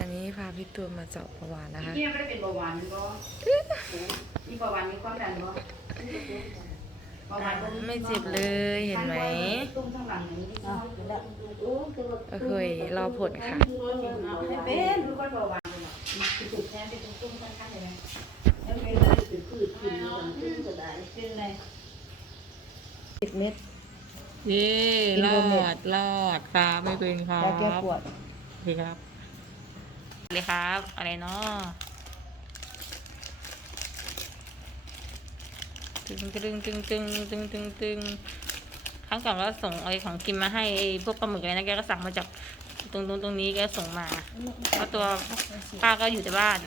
อันนี้พาพี่ตูนมาเจาะประวานนะคะนี่ไม่ได้เป็นเบาหวานบ่มีเบาหวานมีความดันบ่เบาหวานบ่ไม่เจ็บเลยเห็นไหมตุ้มข้างหลังนี้ที่เขาโอ้คือว่าโอเครอผลค่ะเป็นคือคนเบาหวานเลยคือจุดแทนเป็นตุ้มข้างๆเลยนะแล้วเป็นเป็นพืชกินมันก็ได้เป็นอะไรสิบเม็ดเย่รอดรอดครับไม่เป็นครับแล้วแก้ปวดโอเคครับ เลยครับ อะไรเนาะตึงตึงตึงตึงตึงตึงตึงครั้งก่อนก็ส่งไอ้ของกินมาให้พวกปลาหมึกอะไรนะแกก็สั่งมาจากตรงตรงตรงนี้แกส่งมาเพราะตัวป้าก็อยู่แต่บ้าน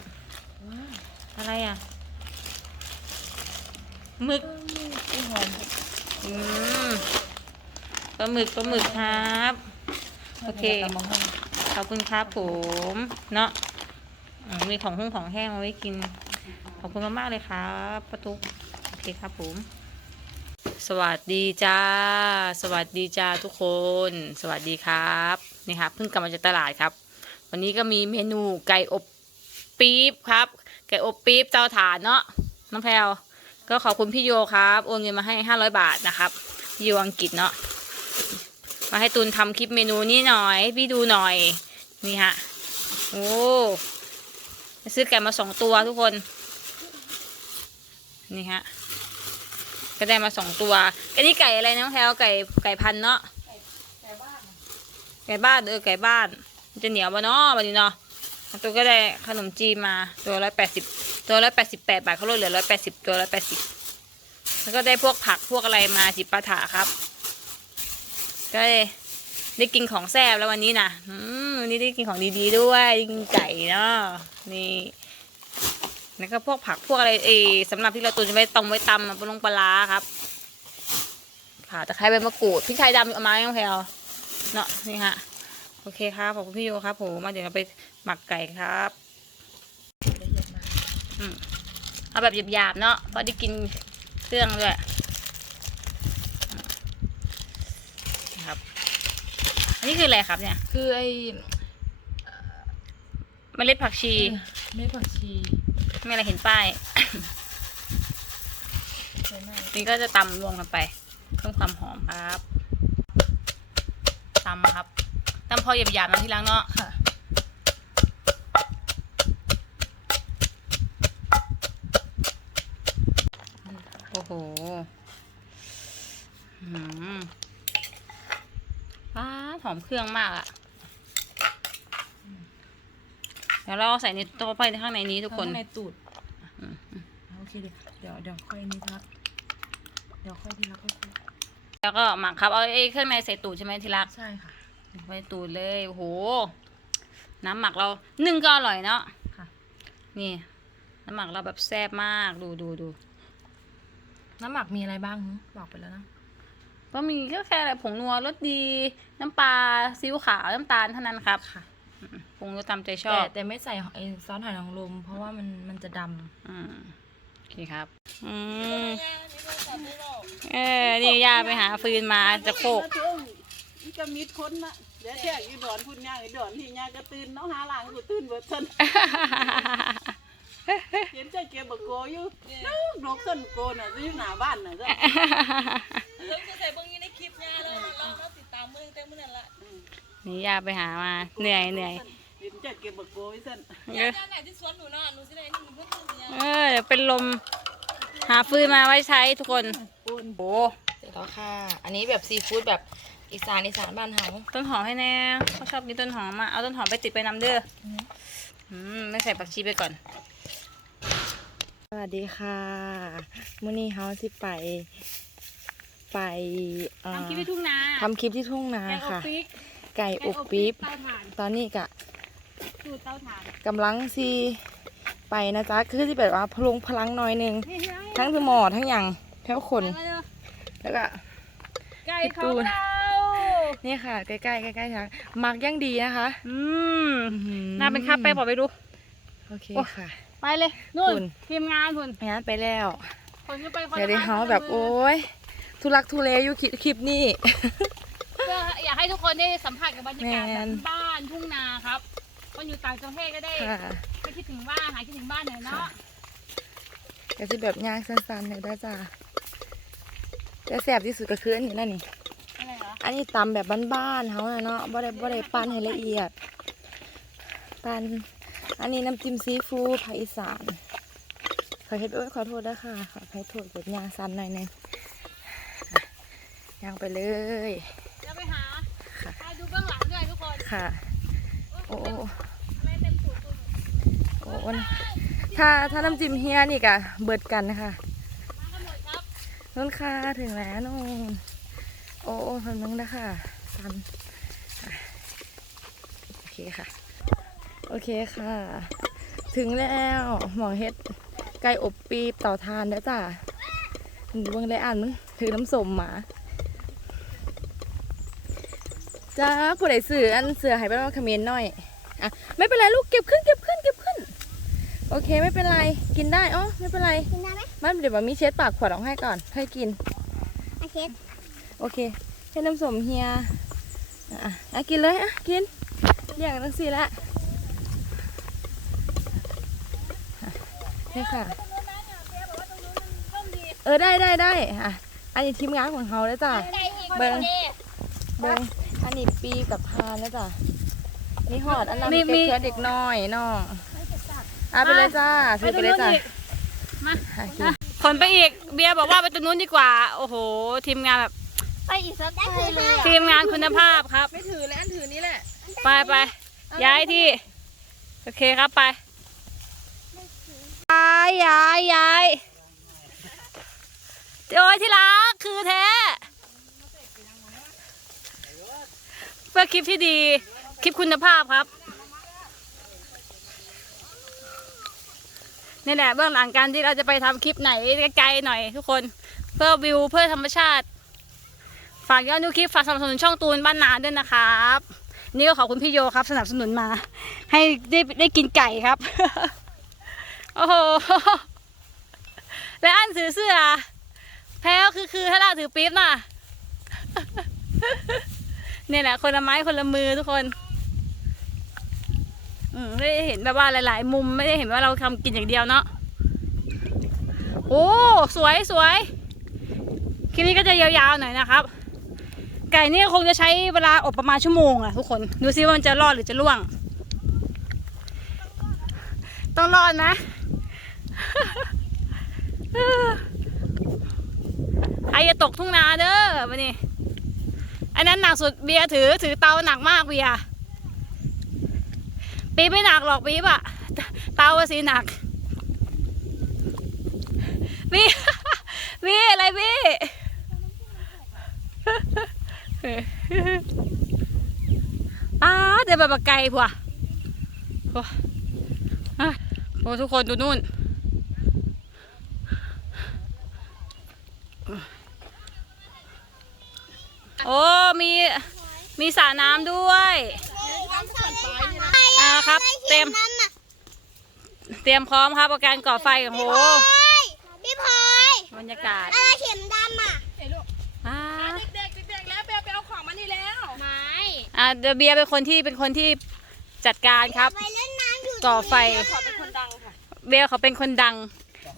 อะไรอะหมึกอืมปลาหมึกปลาหมึกครับ โอเค ขอบคุณครับผมเนาะมีของหุ้งของแห้งมาไว้กิน ขอบคุณมากๆเลยครับป้าตุ๊กโอเคครับผม สวัสดีจ้า สวัสดีจ้าทุกคน สวัสดีครับนี่ครับเพิ่งกลับมาจากตลาดครับ วันนี้ก็มีเมนูไก่อบปี๊บครับ ไก่อบปี๊บเตาถ่านเนาะน้องแพลวก็ขอบคุณพี่โยครับ โอนเงินมาให้ห้าร้อยบาทนะครับโยอังกฤษเนาะ มาให้ตุนทำคลิปเมนูนี้หน่อย พี่ดูหน่อย นี่ฮะ โอ้ซื้อไก่มาสองตัวทุกคน นี่ฮะ ก็ได้มาสองตัว อันนี้ไก่อะไรนะน้องแพลวไก่ไก่พันเนาะไก่บ้านเออไก่บ้าน มันจะเหนียวปะเนาะวันนี้เนาะตัวก็ได้ขนมจีนมาตัวร้อยแปดสิบตัวร้อยแปดสิบแปดบาทเขาลดเหลือร้อยแปดสิบตัวร้อยแปดสิบแล้วก็ได้พวกผักพวกอะไรมาจิปาถะครับ ก็ได้ได้กินของแซ่บแล้ววันนี้นะอืมวันนี้ได้กินของดีๆด้วยได้กินไก่เนาะนี่แล้วก็พวกผักพวกอะไรเออสำหรับที่เราตุนไว้ตำไว้ตำปลาลงปลาร้าครับข่าตะไคร้ใบมะกรูดพริกไทยดำเอามาให้น้องแพลวเนาะนี่ฮะโอเคครับขอบคุณพี่โยครับผมมาเดี๋ยวเราไปหมักไก่ครับเอาแบบหยาบๆเนาะเพราะได้กินเครื่องด้วยครับ อันนี้คืออะไรครับเนี่ยคือไอ้เมล็ดผักชี เม็ดผักชีไม่อะไรเห็นป้ายใช่ไหมนี่ก็จะตำรวมกันไป เพิ่มความหอมครับตำครับตำพอหยาบๆนะที่ล้างเนาะค่ะโอ้โหอืม ว้าดหอมเครื่องมากอะเดี๋ยวเราเอาใส่ในตัวไปข้างในนี้ทุกคนข้างในตูดอืมโอเคเดี๋ยวเดี๋ยวค่อยนี่ทักเดี๋ยวค่อยที่รักค่อยคุยแล้วก็หมักครับเอาไอ้เครื่องในใส่ตูดใช่ไหมที่รักใช่ค่ะไว้ตูดเลยโอ้โห น้ำหมักเรานึ่งก็อร่อยเนาะค่ะ นี่ น้ำหมักเราแบบแซ่บมากดูดูดูน้ำหมักมีอะไรบ้างหึบอกไปแล้วนะ ก็มีก็แค่อะไรผงนัวรสดี น้ำปลาซีอิ๊วขาวน้ำตาลเท่านั้นครับค่ะปรุงรสตามใจชอแต่บแต่ไม่ใส่ไอ้ซอสหอยนางรมเพราะว่ามันมันจะดอืมโอเคครับอืมเออนี่ย่าไปหาฟืนมาจะโคกอีกมิดคนนะเดี๋ยวแท้อยู่ดอนพุ่นย่างอีดอนที่ย่างก็ตื่นเนาะหาหลังกูตื่นเบิดซัน เห็นใจเก็บบักโกอยู่นึกนกต้นโกน่ะอยู่หน้าบ้านน่ะจ้ะนี่ย่าไปหามาเหนื่อยเหนื่อยเห็นใจเก็บบักโกไว้ซั่นเออเออเดี๋ยวเป็นลมหาฟืนมาไว้ใช้ทุกคนโอ้โหำเสร็จแล้วค่ะ อันนี้แบบซีฟู้ดแบบอีสานอีสานบ้านเฮาต้นหอมให้แน่เขาชอบกินต้นหอมอะเอาต้นหอมไปติดไปนำเด้ออมอืมไม่ใส่ผักชีไปก่อนส วัสดีค่ะมื้อนี้เฮาสิไป ไปเอ่อทำคลิปที่ทุ่งนาทำคลิปที่ทุ่งนาแกงอบค่ะปิ๊กไก่อบปี๊บเตาถ่านตอนนี้กะสูตรเตาถ่านกำลังซีไปนะจ๊ะคือที่แบบว่าพลุงพลังหน้อยหนึงนี่ไงทั้งสมอทั้งอย่างแถวคนมาเร็วแล้วก็ไก่พี่ขอตูงนเรานี่ค่ะ ใกล้ๆใกล้ๆทางมักย่างดีนะคะ อืมน่าเป็นข้าวแป้งบอกไปดู โอเคโอ้ค่ะ ไปเลยนู่นคุณ ทีมงานคุณงั้นไปแล้วคนขึ้นไปคนเดี๋ยวได้ละเฮาคนละแบบมืโอ้ยทุลักทุเลอยู่คลิปคลิปนี้ เพื่ออยากให้ทุกคนได้สัมผัสกับบรรยากาศแมแบบนบ้านทุ่งนาครับก็คนอยู่ต่างประเทศก็ได้ค่ะไม่คิดถึงบ้านหายคิดถึงบ้านหน่อยเนาะก็จะแบบย่างสั้นๆเลยได้อจ้าแต่แสบที่สุดก็คืออันนี้นั่นนี่ อะไรเหรออันนี้ตำแบบบ้านๆเขาน่ะเนาะบ่ได้บ่ได้ปั้นให้ละเอียด ปั้น อันนี้น้ำจิ้มซีฟู้ดภาคอีสานขอเฮ็ดเอ้ยขอโทษด้วยค่ะขอให้โทษแบบย่างสั้นหน่อยหนึงอะย่างไปเลยเดี๋ยวไปหาไปดูเบื้องหลังด้วยทุกคนค่ะ โอ้โอ้ไม่เต็มสูตรคุณโอ้โอ้นะถ้าถ้าน้ำจิ้มเฮียนี่กะเบิดกันนะคะมากันหมดครับนุ่นค่ะถึงแล้วนู่นโอ้โอ้คนนึงนะคะสันอะโอเคค่ะ โอเคค่ะ ถึงแล้วหมอเฮ็ดไก่อบปีบเต่าทานแล้วจ้ะดูเบิ่งได้อ่านมึงถือน้ำส้มหมาจ้าผู้ใดซื้ออันเสือให้ไปว่าคอมเขมนต์หน่อยอะไม่เป็นไรลูกเก็บขึ้นเก็บขึ้นเก็บขึ้น โอเคไม่เป็นไรกินได้อ๋อไม่เป็นไรกินได้ไหมมันเดี๋ยวมามีเช็ดปากขวดออกให้ก่อนค่อยกินโอเคโอเคให้น้ำสมเฮียอะอะอะกินเลยอะกินเรียกทั้งสี่ละอะ นี่ค่ะ เออได้ได้ได้อะ อันนี้ทีมงานของเขาแล้วจ้ะ เบิ้งเบิ้งอันนี้ปีกับพานแล้วจ้ะนี่หอดอันนั้นมีเป็นมีเพื่อเด็กน้อยน้องอะไปเลยจ้าถือไปเลยจ้ะมาอะกินขนไปอีก เบียร์บอกว่าไปตรงนู้นดีกว่า โอ้โห ทีมงานแบบไปอีกสักได้คือเลยทีมงานคุณภาพครับ ไม่ถือแล้วอันถือนี่แหละ ไปไปย้ายที่ โอเคครับไปย้ายยายยายโอ้ยที่รักคือแท้เพื่อคลิปที่ดี คลิปคุณภาพครับนี่แหละเบื้องหลังการที่เราจะไปทำคลิปไหนไกลๆหน่อยทุกคนเพื่อวิวเพื่อธรรมชาติ ฝากยอดดูคลิปฝากสนับสนุนช่องตูนบ้านนาด้วยนะครับ นี่ก็ขอบคุณพี่โยครับ สนับสนุนมา ให้ได้ได้กินไก่ครับ โอ้โห และอันถือเสื้อ แพ้วคือคือถ้าเราถือปี๊บน่ะ เนี่ยแหละคนละไม้คนละมือทุกคน อืมได้เห็นแบบว่าหลาย ๆ มุมไม่ได้เห็นว่าเราทำกินอย่างเดียวเนาะ โอ้ สวยสวย คลิปนี้ก็จะยาว ๆ หน่อยนะครับ ไก่นี่คงจะใช้เวลาอบประมาณชั่วโมงอะทุกคน ดูซิว่ามันจะรอดหรือจะล่วงต้องรอดนะ ไออย่าตกทุ่งนาเด้อวันนี้อันนั้นหนักสุดเบียร์ถือถือเตาหนักมากเบียร์ปีไม่หนักหรอกปี๊บอะเตาสิหนักพี่พี่อะไรพี่ป้าเดี๋ยวแบบไกลผัวโอ้โอ้ทุกคนดูนู่น อ้มีมีสระน้ำด้วยอ่าครับ เต็ม เตรียมพร้อมครับกับการก่อไฟโอ้โหพี่พลอยบรรยากาศอะไรเข็มดำอะอ่าเด็กๆเด็กๆแล้วไปเอาของมานี่แล้วไม้อ่าเดยวเบียร์เป็นคนที่เป็นคนที่จัดการครับไปเล่นน้ำอยู่ก่อไฟขอเป็นคนดังค่ะเบลเขาเป็นคนดัง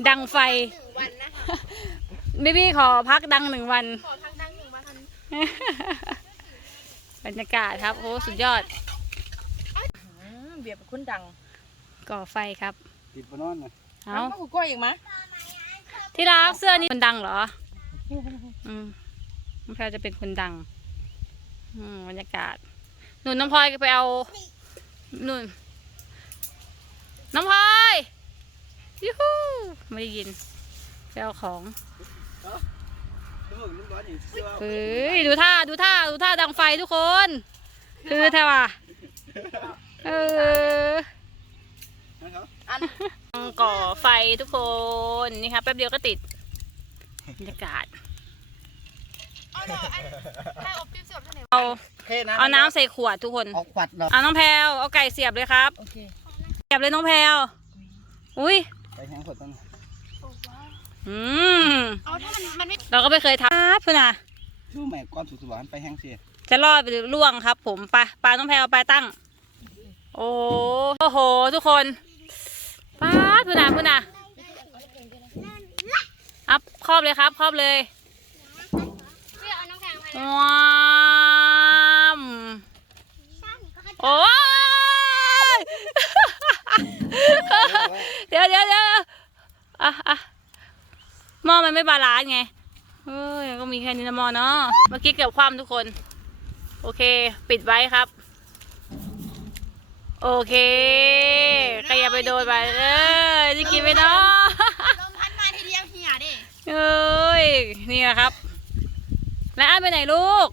ดังไฟวันนะบิบี้ขอพักดังหนึ่งวันขอ บรรยากาศครับ โอ้ สุดยอดอืมเบียร์เป็นคนดังก่อไฟครับ ติดบนนอนนะเอาก็กูก้อยอีกมะที่รักเสื้อนี้คนดังเหรอ อืมน้องแพลวจะเป็นคนดัง อืมบรรยากาศ หนุนน้องพลอยไปเอา หนุนน้องพลอยยูฮูไม่ได้ยิน ไปเอาของ เฮ้ยดูท่าดูท่าดูท่าดังไฟทุกคน คือแท้ว่ะเออก่อไฟทุกคนนี่ครับแป๊บเดียวก็ติดบรรยากาศเอาเท่นะเอาน้ำใส่ขวดทุกคนเอาขวัดเราเอาน้องแพลวเอาไก่เสียบเลยครับโอเคเสียบเลยน้องแพลวอุ้ยไปแห้งขวดต้น อืมเราก็ไม่เคยทำครับเพื่อนอะชูแม่ก้อนสุดสวรรค์ไปแห้งเสียจะรอดไปหรือล่วงครับ ผมไปปลาน้องแพลวไปตั้งไปโอ้โอ้โห ทุกคนป้าดพูน่ะพูน่ะอัพครอบเลยครับครอบเลยพี่เอาน้ำแข็งไปเลยว้ามโอ้ยเดี๋ยวเดี๋ยวเดี๋ยวอะอะ หม้อมันไม่บาลานซ์ไงเอ้ยก็มีแค่นี้นะหม้อเนาะเมื่อกี้เกือบคว่ำทุกคน โอเค ปิดไว้ครับ โอเคใครอย่าไปโดนไปเอ้ยจะกินไหมเนาะลมพัดมาทีเดียวเหี่ยดิเอ้ยนี่แหละครับไลอ้านไปไหนลูก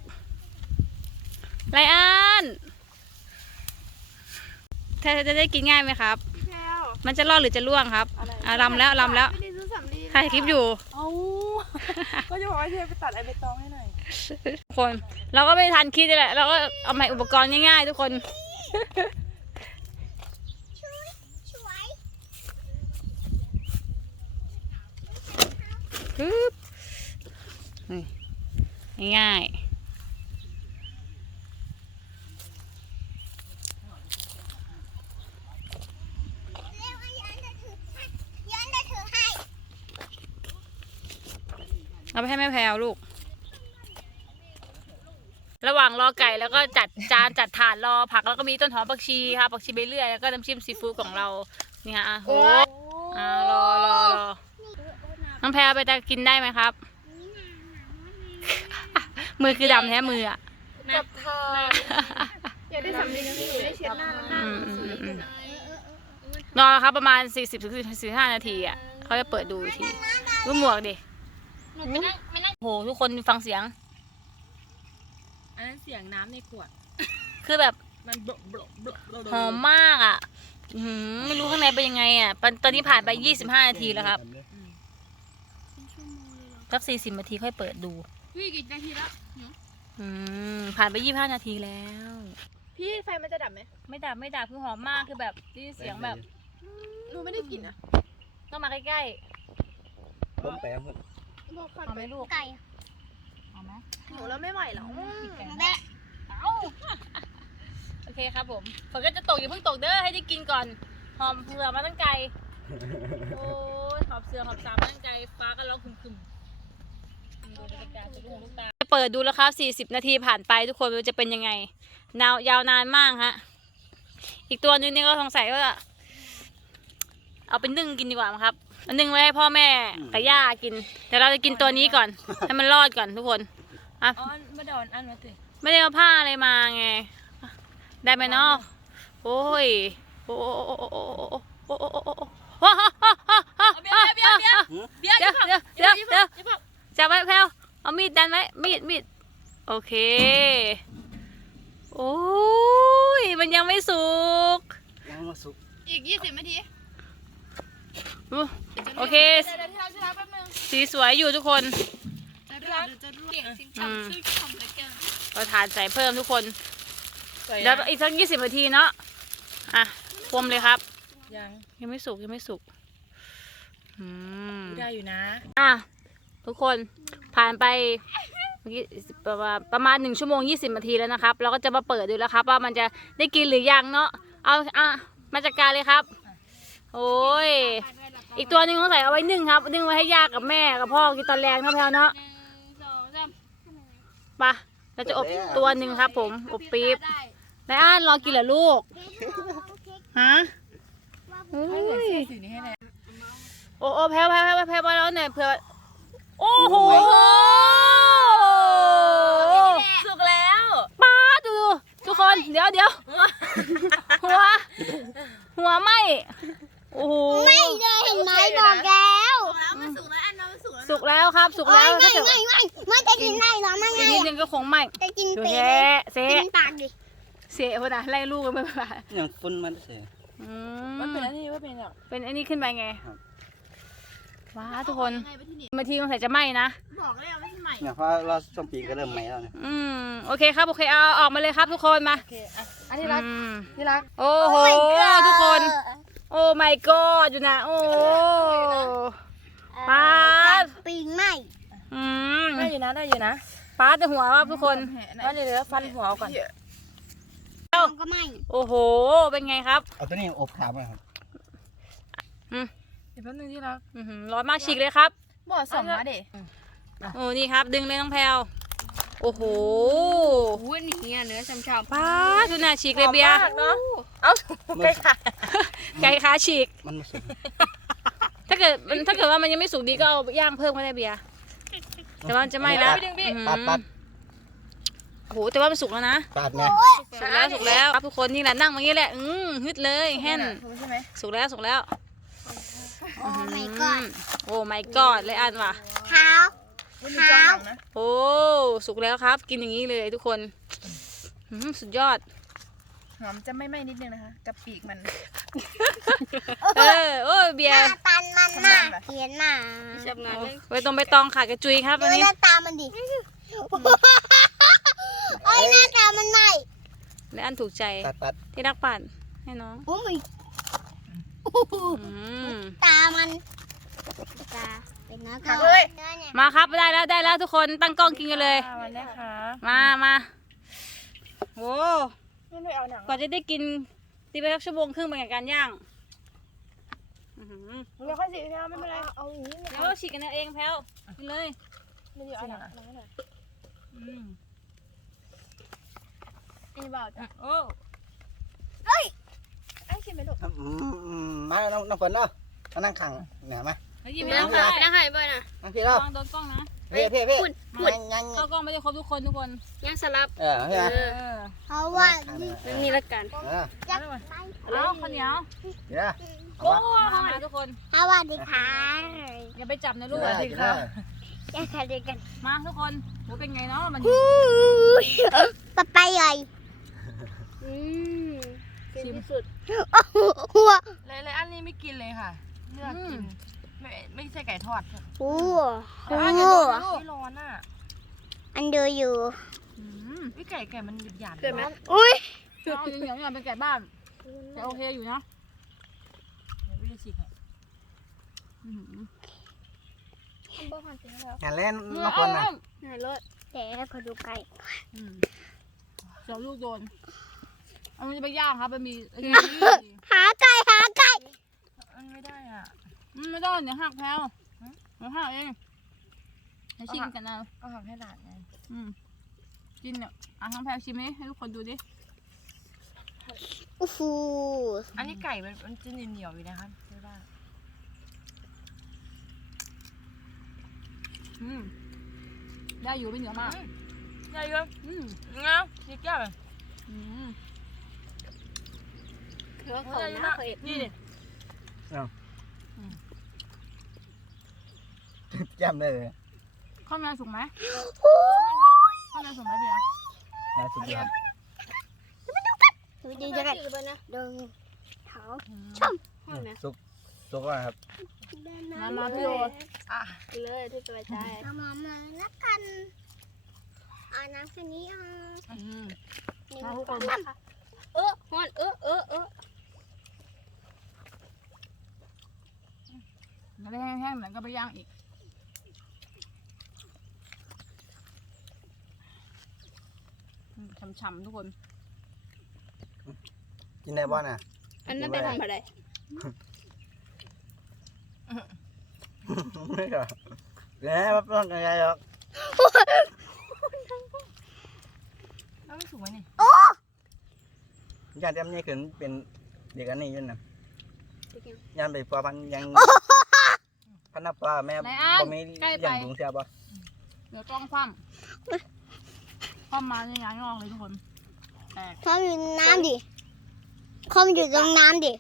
ไลอ้านเธอจะได้กินง่ายไหมครับแล้วมันจะรอดหรือจะล่วงครับอะลำแล้วลำแล้ว ถ่ายคลิปอยู่ เอาก็จะบอกว่าเธอไปตัดไอเบตองให้หน่อยทุกคน เราก็ไม่ทันคิดเลยแหละ เราก็เอาใหม่อุปกรณ์ง่ายๆทุกคนช่วยปึ๊บนี่ง่ายเร็วไอ้ยันจะถือให้ยันจะถือให้ ๆเอาไปให้แม่แพรวลูก ระหว่างรอไก่แล้วก็จัด จานรอผักแล้วก็มีต้นหอมผักชีค่ะผักชีใบเลื่อยแล้วก็น้ำจิ้มซีฟู้ดของเรานี่ฮะอะโหอ่ารอรอรอน้องแพรไปจะกินได้ไหมครับ มือคือดำแท้มืออะกับทานอยากได้สำลีนะพี่ได้เช็ดหน้าแล้วหน้าอืมอืมอืมรอครับประมาณ 40ถึง45 นาทีอะเขาจะเปิดดูทีดูหมวกดิหนูไปนั่งไปนั่งโหทุกคนฟังเสียง อันนั้นเสียงน้ำในขวด คือแบบมันบลบลบลบหอมมากอะอื้อหือไม่รู้ข้างในเป็นยังไงอะ ตอนตอนนี้ผ่านไป25นาทีแล้วครับสัก40นาทีค่อยเปิดดูพี่กี่นาทีแล้วอืมผ่านไป25นาทีแล้ว พี่ไฟมันจะดับไหม ไม่ดับไม่ดับคือหอมมากคือแบบได้ยินเสียงแบบหนูไม่ได้กลิ่นอะ ต้องมาใกล้ผมแปลงเพิ่นบอกๆก่อนเอาไหมลูกไก่เอาไหมหนูแล้วไม่ไหวแล้วแบะเอาโอเคครับผมฝนก็จะตกอย่าเพิ่งตกเด้อให้ได้กินก่อนหอมเผือมาตั้งไกลโอ้ยหอบเสือหอบสามมาตั้งไกลฟ้าก็ร้องคึมๆดูบรรยากาศจะลูกลูกตาจะเปิดดูแล้วครับ40 นาทีผ่านไปทุกคนมันจะเป็นยังไงนาวยาวนานมากฮะอีกตัวนึงนี่ก็สงสัยว่าเอาเป็นนึ่งกินดีกว่ามั้งครับเอานึ่งไว้ให้พ่อแม่กับย่ากินแต่เราจะกินตัวนี้ก่อนให้มันรอดก่อนทุกคนอะอ๋อไม่ได้อ่อนอันมาสิไม่ได้เอาผ้าอะไรมาไง ได้ไหมเนาะโอ้ยโอ้โอ้โอ้โอ้โอ้โอ้โอ้โอ้โอ้โอ้โอ้เบียร์เบียร์เบียร์เบียร์เดี๋ยวเดี๋ยวเดี๋ยวเดี๋ยวจับไว้แพลวเอามีดดันไว้มีดมีดโอเคโอ้ยมันยังไม่สุกยังมาสุกอีกยี่สิบนาทีอู้โอเค สีสวยอยู่ทุกคนจะรอดจะร่วงสิ่งอืมทำชื่อคอมเหลือเกินเราทานใส่เพิ่มทุกคน เดี๋ยวอีกสักยี่สิบนาทีเนาะอะพรมเลยครับ ยังยังไม่สุกยังไม่สุกอืมได้อยู่นะ อะทุกคนผ่านไปเมื่อกี้ประมาณประมาณหนึ่งชั่วโมงยี่สิบนาทีแล้วนะครับเราก็จะมาเปิดดูแล้วครับ ว่ามันจะได้กินหรือยังเนาะเอาอะมาจัดการเลยครับ โอ้ยอีกตัวหนึงต้องใส่เอาไว้นึ่งครับนึ่งไว้ให้ย่ากับแม่กับพ่อกินตอนแรงนะแพลวเนาะหนึ่งสองสามไปะเราจะอบตัวหนึ่งครับ ผมอบปี๊บ แล้วอ่านรอกินเหรอลูก ฮะอุ้ยสีนี้ให้แน่โอ้โอ้แพ้วแพ้วแพ้วแพ้วมาแล้วหน่อยเผื่อ โอ้โหสุกแล้วป้าดูทุกคน เดี๋ยวเดี๋ยวหัว หัวไหมโอ้โห ไม่เลยเห็นไหมบอกแล้วสุกแล้วครับ สุกแล้วไม่ถ้าเกิดไม่ไม่ไม่จะกินได้เหรอไม่อีกไงนิดนึงก็คงไหมจะกินดูเป็ดแท้เซกินปากดิ เสียคนน่ะไล่ลูกกันไปไปยังฟุ้นมันเสียอืมันเป็นอันนี้ว่าเป็นแบบเป็นอ้นี่ขึ้นไปไงว้าทุกคนมาทีมันใส่จะไหมนะ บอกแล้วไม่ใช่ใหม่เนี่ยเพราะเราสองปีก็เริ่มใหม่แล้วเนี่ยอืมโอเคครับโอเคเอาออกมาเลยครับทุกคนมาโอเคอะอันที่รักที่รักโอ้โหทุกคน โอ้ my god อยู่นะโอ้ปาปิงไม่อืมได้อยู่นะได้อยู่นะปาดแต่หัวครับทุกคนว่าเดี๋ยวเดี๋ยฟันหัวก่อน กก็ไม่โอ้โห เป็นไงครับ เอาตัวนี้อบขาวมาครับเดี๋ยวแป๊บนึงที่รักอื้อหือร้อนมากฉีกเลยครับบอดสองมาเด็โอ้นี่ครับดึงเลยน้องแพลวโอ้โหวุ้นเฮียเนื้อช้ำป้าดดูหน้าฉีกเลยเบียร์เนาะเอ้าใกล้ค่ะไก่ขาฉีก มันมาสุกถ้าเกิดมันถ้าเกิดว่ามันยังไม่สุกดีก็เอาย่างเพิ่มก็ได้เบียร์แต่ว่ามันจะไหม้แล้วปัดปัดโอ้โหแต่ว่ามันสุกแล้วนะปัดไง สุกแล้วสุกแล้วครับทุกคนนี่แหละนั่งอย่างนี้แหละ อืมฮึดเลยแห่นใช่ไหมสุกแล้วสุกแล้วๆโอ้ my god โอ้ my god เลยอันว่ะเท้าไม่มีจองหลังนะโอ้สุกแล้วครับ กินอย่างนี้เลยทุกคนอืมสุดยอดหอมจะไม่ไหม้นิดนึงนะคะกับปีกมัน เออโอ้ยเบียหร์น้าตามันน่ะเขียนน่ะโอ้ไปตรงไปตองค่ะกระจุยครับดูวันนี้หน้าตามันดิโอ้ยหน้าตามันใหม่ และอันถูกใจปัดปัดที่รักปั่นให้น้องโอ้ยอืมตามันตาเป็นน้าหัก็กเลยมาครับได้แล้วได้แล้วทุกคนตั้งกล้องกินกันเลยวันนี้ค่ะมามาโอ้ไม่ไม่เอาหนังกว่าจะได้กินตีไปสักชั่วโมงครึ่งเป็นกับการย่างอื้อหือเราค่อยสิพี่ไม่เป็นไรเอาอย่างนี้แล้วเราฉีกกันเอาเองแพลวกินเลยไม่ได้เอาหนังหนังหน่อยอืม อันนี้เบาจ้ะโอ้ไอ้ชิมไหมลูกอืมอืมมาน้องน้องฝนเนาะมานั่งขังเนี่ยมาแล้วยิ้มให้น้องได้นั่งให้บ่อยนะนั่งพี่เนาะวางโดนกล้องนะเพ่เพ่เพ่มายังยังเข้ากล้องไม่ได้ครบทุกคนทุกคน ยังสลับ เออเฮ้ยเออเพราะว่านั่งนี่ละกันเออจะเอาข้าวเหนียวเดี๋ยวนะโอ้มามาทุกคน สวัสดีค่ะอย่าไปจับนะลูกเดี๋ยวนะเดี๋ยวนะอยากทานด้วยกันมาทุกคนโหเป็นไงเนาะมันปะไปใหญ่ อืมชิมหัวเลยเลยอันนี้ไม่กินเลยค่ะ เลือกกิน ไม่ไม่ใช่ไก่ทอดค่ะหัวอันหันี้วไม่ร้อนอะอันเดูอยู่อืมวิไก่ไก่มันหยาบๆเกิดไหมอุ้ยเอาเหนียวๆหน่อยเป็นไก่บ้านแต่โอเคอยู่นะวิธีฉีกให้อื้อหืองานเล่นน้องฝนนะไหนรถแต่ให้พอดูไก่อืมเดี๋ยวลูกโดน เอามันจะไปย่างครับมันมีไอ้นี่หาไก่หาไก่มันไม่ได้อะอืมไม่ต้องเดี๋ยวหักแพลวเดี๋ยวหักเองให้ชิมกันนะเอาหักให้หลานไงอืมกินเนี่ยอะทั้งแพลวชิมไหมให้ทุกคนดูดิอู้ฟูอันนี้ไก่มันมันจะเหนียวๆอยู่นะคะไม่ได้อืมได้อยู่ไม่เหนียวมากใหญ่เยอะอืมเงานี่แก้ว เลยอืมเนื้อของหน้าเคยนี่ดิแจ่มเลยข้าวในสุกไหมข้าวในสุกไหมเบียร์มาสุดยอดดูดีจังเลยดูเท้าสุกสุกแล้วครับมามาพี่โออะเลยที่สบายใจเอมามาละกันอ่าน้ำแค่นี้อะอืมมาทุกคนเออฮอนเออเออเออ แล้วได้แห้งๆเหมือนก็ไปย่างอีกอืมฉ่ำๆทุกคน กินได้บ่น่ะ อันนั้นเป็นทำอะไรไม่หรอกแล้วมันต้องยังไงหรอกแล้วไม่ถูกไหมนี่ยานเต็มนี่ขึ้นเป็นเด็กอันนี้อยุ่นนะยานไปปลาพันยังพั นนับปลาแม่บ่มีอย่างดุงเสียบ่เดี๋ยวกล้องคว่ำคว่ำมาในยางงอกเลยทุกคน แตกเขาอยู่น้ำดิเขาอยู่ตรงน้ำดิ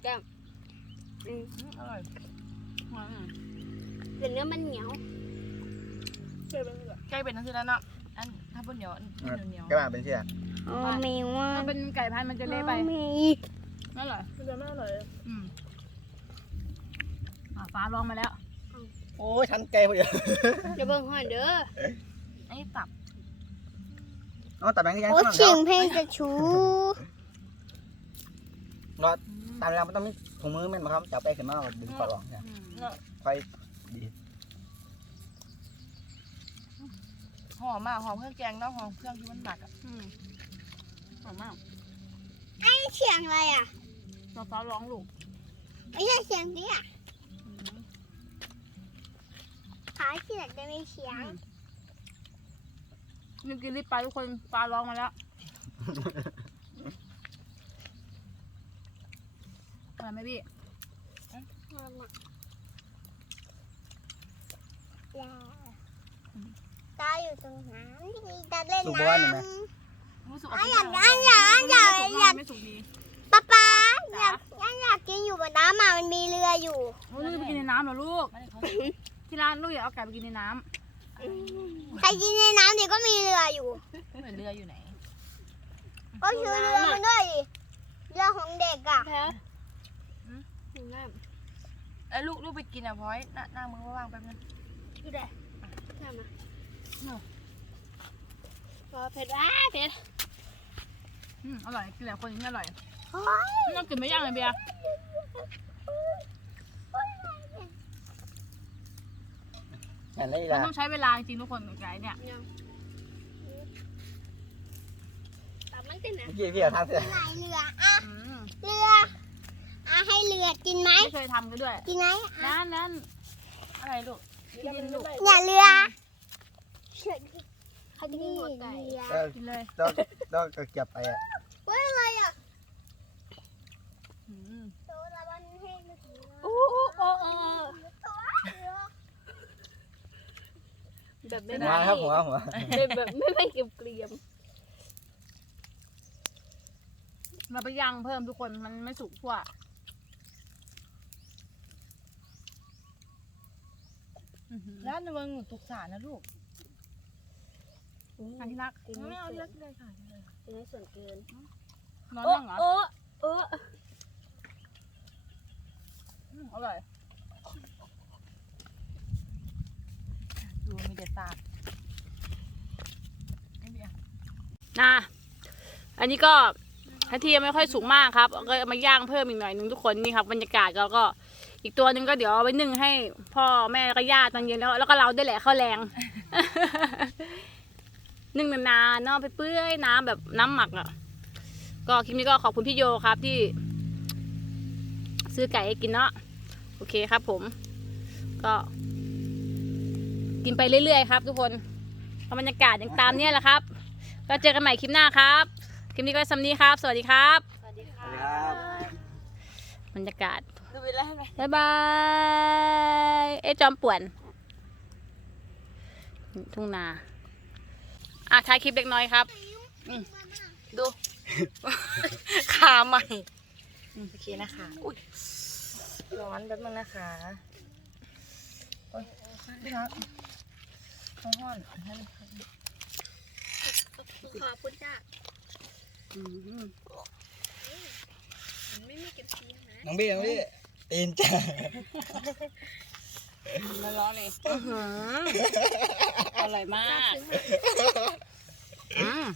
อืมอร่อยอืมแต่เนื้อมันเหนียวไก่เป็นนั่นคือแล้วเนาะ อันถ้าบนเหนียวอันเหนียวก็ว่าเป็นเสียอ๋อมีว่ามันเป็นไก่พันธุ์มันจะเละไปมีนั่นเหรอมันจะไม่อร่อยอืมอะฟ้าลองมาแล้ว โอ้ยฉันไกลพอดีเดี๋ยวเบิ่งหอยเด้ออันนี้ตับอ๋อแต่แบงค์ยังโอ้ข้างหลังเสียงเนาะเพลงจะชูรอตามเวลามันต้องมีถุงมือแม่นบ่ครับจับไปขึ้นมาดึงคอรองเนี่ยอืมค่อยดีหอมมากหอมเครื่องแกงเนาะหอมเครื่องที่มันหมักอะอืมหอมมากไอ้เสียงอะไรอะมะพร้าวร้องลูกไม่ใช่เสียงนี้อะ ขาเสียงจะมีเสียงนี่กินรีบไปทุกคนปลาร้องมาแล้วอะไรไหมพี่ตาอยู่ตรงนั้นมีตาเล่นสุน้บวันเห็นไหมำรู้สึกอะอยากอยากอยากอยากอยาก ไม่สุกดีป๊าป๊าอยากอยากอยากกินอยู่บนน้ำอะมันมีเรืออยู่ลูกจะไปกินในน้ำเหรอลูก ที่ร้านลูกอยากเอาไก่ไปกินในน้ใครกินในน้ำเดี๋ยวก็มีเรืออยู่เหมือนเรืออยู่ไหน ก็ชื่อเรือมันด้วยดิเรือของเด็กอะไอ้ลูกลูกไปกินอะพลอยหน้าหน้ามือว่างๆแป๊บนึงดูได้ทำมาพอเผ็ดอะเผ็ดำอืมอร่อยกินหลายคนอย่างนี้อร่อยโอ้ยไม่ต้องกินไม่ย่างเลยเบียร์ เห็นได้มันละต้องใช้เวลาจริงๆทุกคนกับไก่เนี่ยแต่มันติดนะเมื่อกี้พี่เอาทางเสียไหนเรืออะอืมเรืออะให้เรือกินไหมไม่เคยทำกันด้วยกินไหมนั่นนั่นอะไรลูกกินลูกเนี่ยเรือเขาจะกินหัวไก่ก็กินเลยต้องต้องเก็บไปอะเว้ยอะไรอะอืมโซดาบันให้นึกถึงโอ้โอ้โอ้โอ้ แบบหัวครับหัวหัวเป็นแบบไม่เป็นเกลียมมาไปย่างเพิ่มทุกคนมันไม่สุกทั่วแล้วในวันหนูตกสารนะลูกอันที่รักไม่เอาเยอะเลยค่ะเป็นส่วนเกินนอนนั่งเหรอเออเอออืมอร่อย ดูมีเด็ดสาบ นะ อันนี้ก็ทันทีไม่ค่อยสูงมากครับก็มาย่างเพิ่มอีกหน่อยหนึ่งทุกคนนี่ครับบรรยากาศแล้วก็อีกตัวหนึ่งก็เดี๋ยวเอาไว้นึ่งให้พ่อแม่แล้วก็ญาติตอนเย็นแล้วแล้วก็เราด้วยแหละข้าวแรง นึ่งนานๆเนาะไปเปื้อยน้ำแบบน้ำหมักอะ ก็คลิปนี้ก็ขอบคุณพี่โยครับที่ ซื้อไก่ให้กินเนาะโอเคครับ ผม ก็ กินไปเรื่อยๆครับ ทุกคนบรรยากาศอย่างตามเนี้ยแหละครับ ก็เจอกันใหม่คลิปหน้าครับ คลิปนี้ก็สำนี้ครับ สวัสดีครับ สวัสดีครับบรรยากาศดูไปแล้วไหมบ๊ายบาย เอะจอมป่วน ทุ่งนา อะถ่ายคลิปเล็กน้อยครับดู ขาใหม่โอเคนะคะอุ้ยร้อนแป๊บนึงนะคะโอ้ยพี่รักห้อนห้อนนั่น ขอบคุณจ้าอืมไม่มีเก็บเสียงนะน้องบี้น้องบี้ตีนจ้ามันร้อนเลยอื้อหืออร่อยมาก อืม